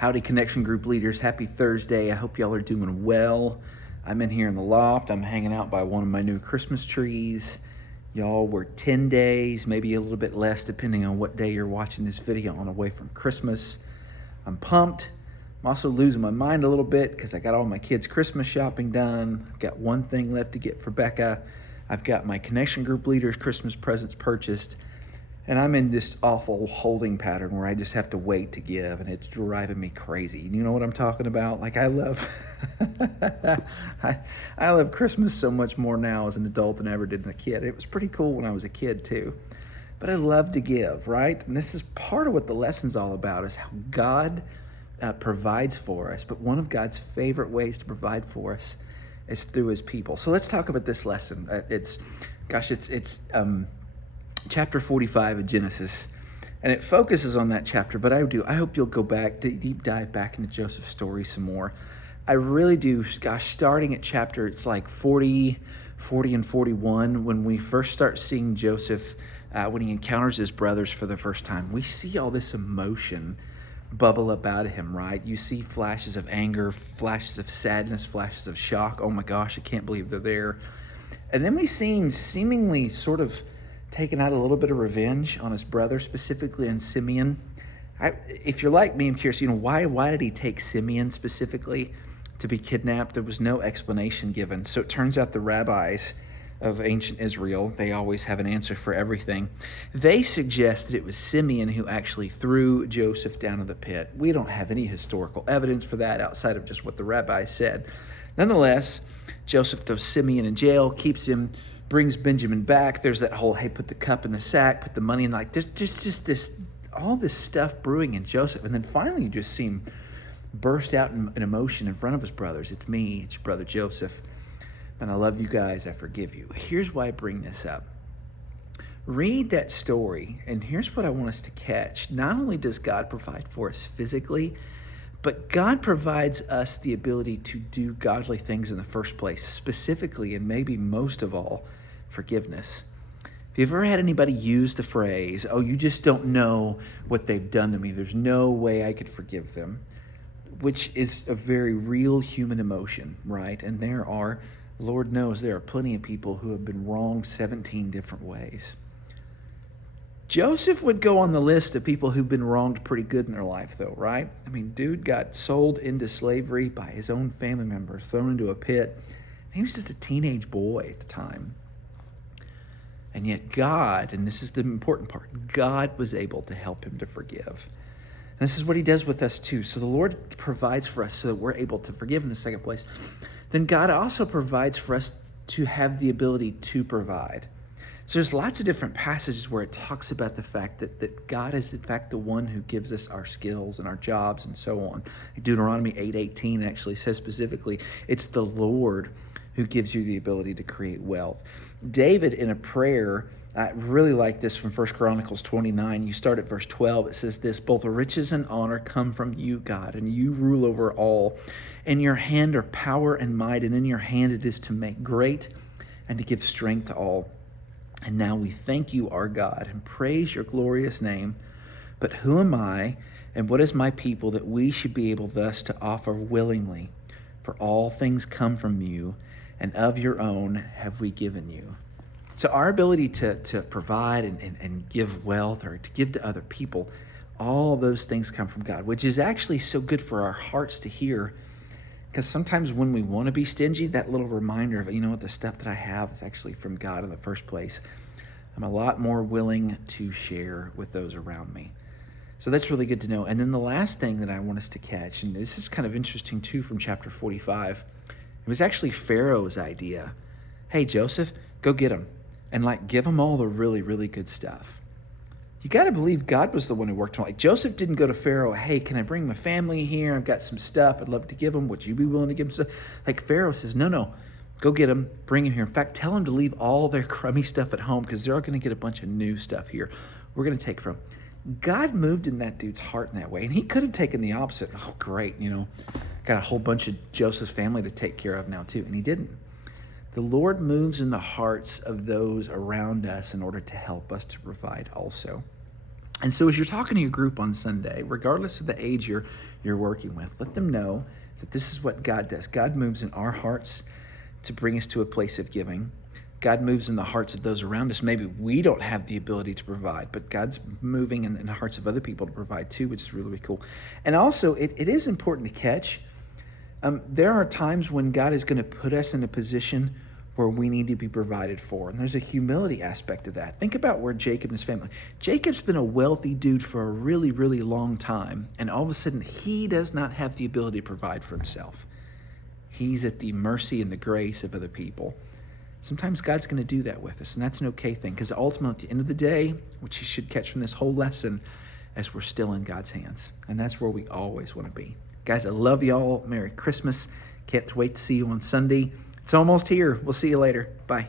Howdy, Connection Group leaders. Happy Thursday. I hope y'all are doing well. I'm in here in the loft. I'm hanging out by one of my new Christmas trees. Y'all, we're 10 days, maybe a little bit less, depending on what day you're watching this video on, away from Christmas. I'm pumped. I'm also losing my mind a little bit because I got all my kids' Christmas shopping done. I've got one thing left to get for Becca. I've got my Connection Group leaders' Christmas presents purchased. And I'm in this awful holding pattern where I just have to wait to give, and it's driving me crazy. You know what I'm talking about? Like, I love I love Christmas so much more now as an adult than I ever did as a kid. It was pretty cool when I was a kid too. But I love to give, right? And this is part of what the lesson's all about, is how God provides for us. But one of God's favorite ways to provide for us is through his people. So let's talk about this lesson. It's chapter 45 of Genesis, and it focuses on that chapter, but I hope you'll go back, deep dive back into Joseph's story some more. I really do. Gosh, starting at chapter, it's like 40 and 41, when we first start seeing Joseph, when he encounters his brothers for the first time, we see all this emotion bubble up out of him, right? You see flashes of anger, flashes of sadness, flashes of shock. Oh my gosh, I can't believe they're there. And then we see him seemingly sort of taking out a little bit of revenge on his brother, specifically on Simeon. If you're like me, I'm curious, why did he take Simeon specifically to be kidnapped? There was no explanation given. So it turns out the rabbis of ancient Israel, they always have an answer for everything. They suggest that it was Simeon who actually threw Joseph down to the pit. We don't have any historical evidence for that outside of just what the rabbis said. Nonetheless, Joseph throws Simeon in jail, keeps him, brings Benjamin back. There's that whole, hey, put the cup in the sack, put the money in. Like, there's just this, all this stuff brewing in Joseph. And then finally you just see him burst out in emotion in front of his brothers. It's me, it's your brother Joseph. And I love you guys, I forgive you. Here's why I bring this up. Read that story, and here's what I want us to catch. Not only does God provide for us physically, but God provides us the ability to do godly things in the first place, specifically, and maybe most of all, forgiveness. Have you ever had anybody use the phrase, oh, you just don't know what they've done to me, there's no way I could forgive them, which is a very real human emotion, right? And Lord knows, there are plenty of people who have been wronged 17 different ways. Joseph would go on the list of people who've been wronged pretty good in their life, though, right? I mean, dude got sold into slavery by his own family members, thrown into a pit. He was just a teenage boy at the time. And yet God, and this is the important part, God was able to help him to forgive. And this is what he does with us too. So the Lord provides for us so that we're able to forgive in the second place. Then God also provides for us to have the ability to provide. So there's lots of different passages where it talks about the fact that God is in fact the one who gives us our skills and our jobs and so on. Deuteronomy 8:18 actually says specifically, it's the Lord who gives you the ability to create wealth. David, in a prayer, I really like this from 1 Chronicles 29. You start at verse 12. It says this, both riches and honor come from you, God, and you rule over all. In your hand are power and might, and in your hand it is to make great and to give strength to all. And now we thank you, our God, and praise your glorious name. But who am I, and what is my people, that we should be able thus to offer willingly? For all things come from you, and of your own have we given you. So our ability to provide and give wealth, or to give to other people, all those things come from God, which is actually so good for our hearts to hear. Because sometimes when we want to be stingy, that little reminder of, the stuff that I have is actually from God in the first place. I'm a lot more willing to share with those around me. So that's really good to know. And then the last thing that I want us to catch, and this is kind of interesting too from chapter 45, it was actually Pharaoh's idea. Hey, Joseph, go get them and give them all the really, really good stuff. You got to believe God was the one who worked on it. Joseph didn't go to Pharaoh, hey, can I bring my family here? I've got some stuff I'd love to give them. Would you be willing to give them stuff? Pharaoh says, no, go get them, bring them here. In fact, tell them to leave all their crummy stuff at home because they're going to get a bunch of new stuff here we're going to take from. God moved in that dude's heart in that way. And he could have taken the opposite. Oh, great, got a whole bunch of Joseph's family to take care of now too. And he didn't. The Lord moves in the hearts of those around us in order to help us to provide also. And so as you're talking to your group on Sunday, regardless of the age you're working with, let them know that this is what God does. God moves in our hearts to bring us to a place of giving. God moves in the hearts of those around us. Maybe we don't have the ability to provide, but God's moving in the hearts of other people to provide too, which is really, really cool. And also, it is important to catch. There are times when God is going to put us in a position where we need to be provided for. And there's a humility aspect to that. Think about where Jacob and his family. Jacob's been a wealthy dude for a really, really long time. And all of a sudden, he does not have the ability to provide for himself. He's at the mercy and the grace of other people. Sometimes God's going to do that with us, and that's an okay thing, because ultimately, at the end of the day, which you should catch from this whole lesson, is we're still in God's hands, and that's where we always want to be. Guys, I love y'all. Merry Christmas. Can't wait to see you on Sunday. It's almost here. We'll see you later. Bye.